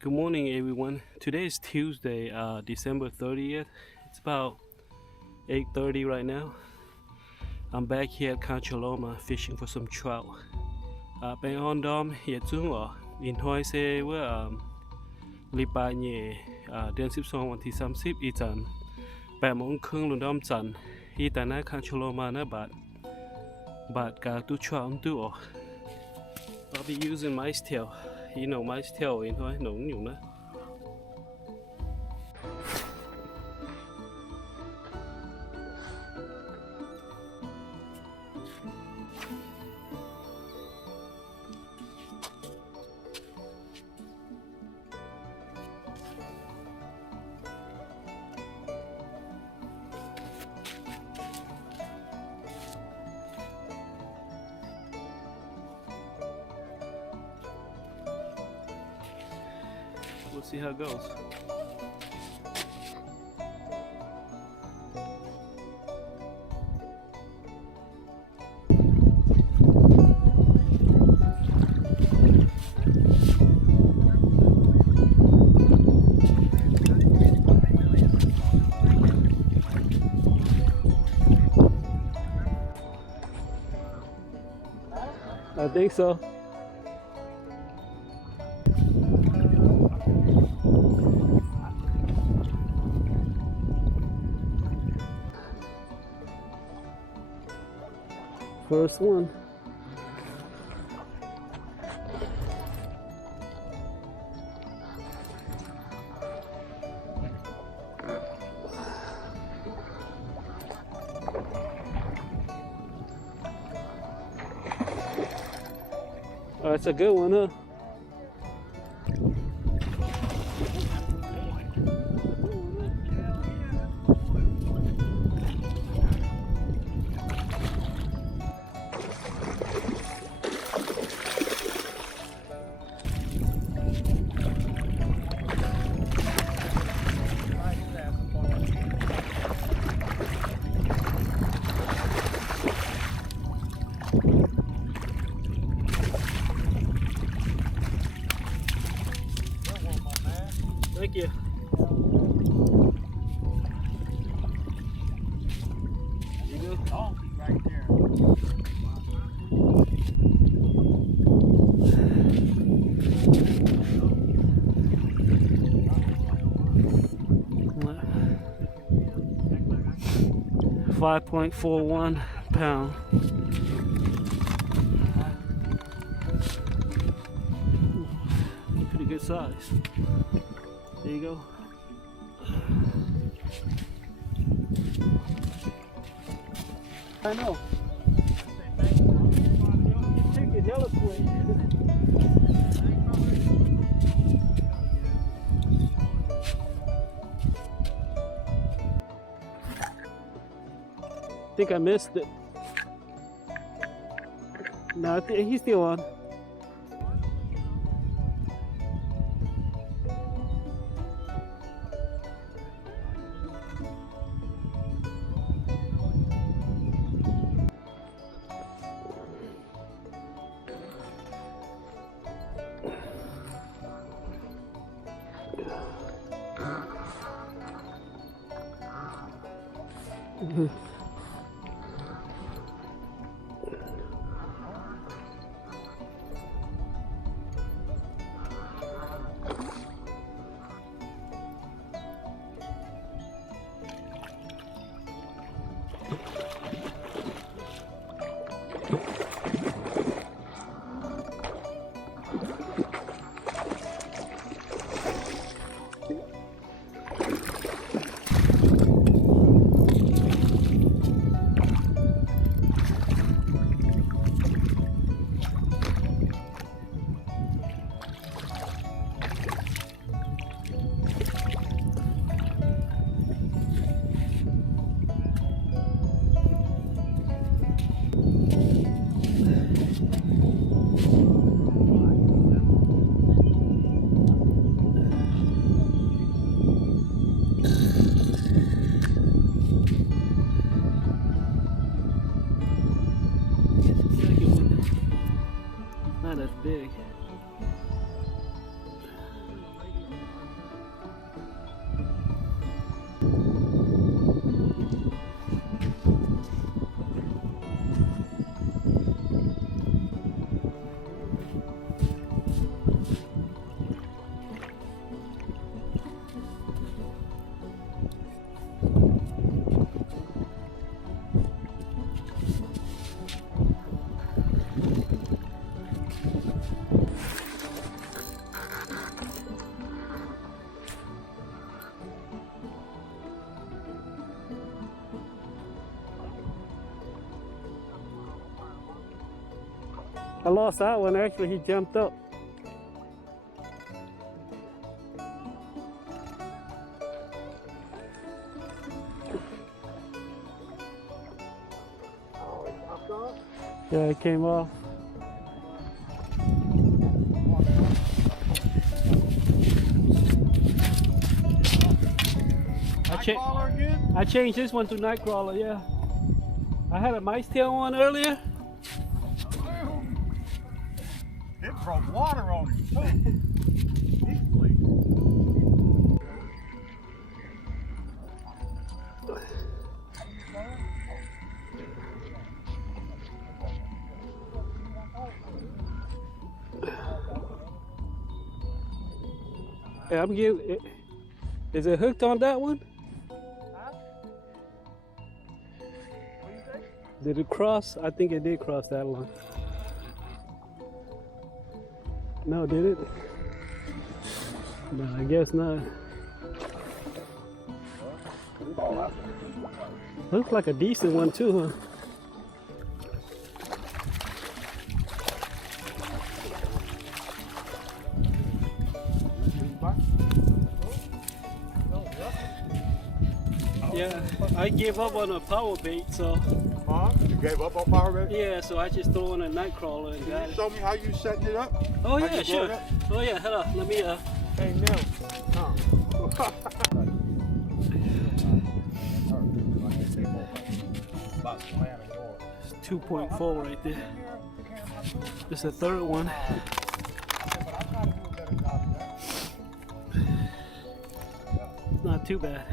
Good morning, everyone. Today is Tuesday, December 30th. It's about 8:30 right now. I'm back here at Kanchaloma fishing for some trout. Bên on dom hiện xuống ở in hoi xe với li ba nhẹ ดือน12วันที่30อีจัน8 โมงครึ่งลุนดอมจันอีแต่นะKanchalomaนะบาดกาตุtrout tu I'll be using mice tail. You know mice tail in hoi nóng nhiều nữa. We'll see how it goes. I think so. First one. Oh, that's a good one, huh? Thank you. You go. Oh, right there. What? 5.41 pound. Pretty good size. There you go. I know. Take it yellow quick. I think I missed it. No, he's still on. I lost that one. Actually, he jumped up. Yeah, it came off. I changed this one to Nightcrawler, yeah. I had a mice tail one earlier. It broke water on him too. Yeah, I'm getting it. Is it hooked on that one? Huh? What do you think? Did it cross? I think it did cross that line. No, did it? No, I guess not. Looks like a decent one too, huh? Yeah, I gave up on a power bait, so. Huh? You gave up on power bait? Yeah, so I just threw in a Nightcrawler and got Can you it. show me how you setting it up? Oh How yeah, you sure. blowing it? Oh yeah, hold on. Let me Hey, Neil. Huh? 2.4 right there. This is the third one. Not too bad.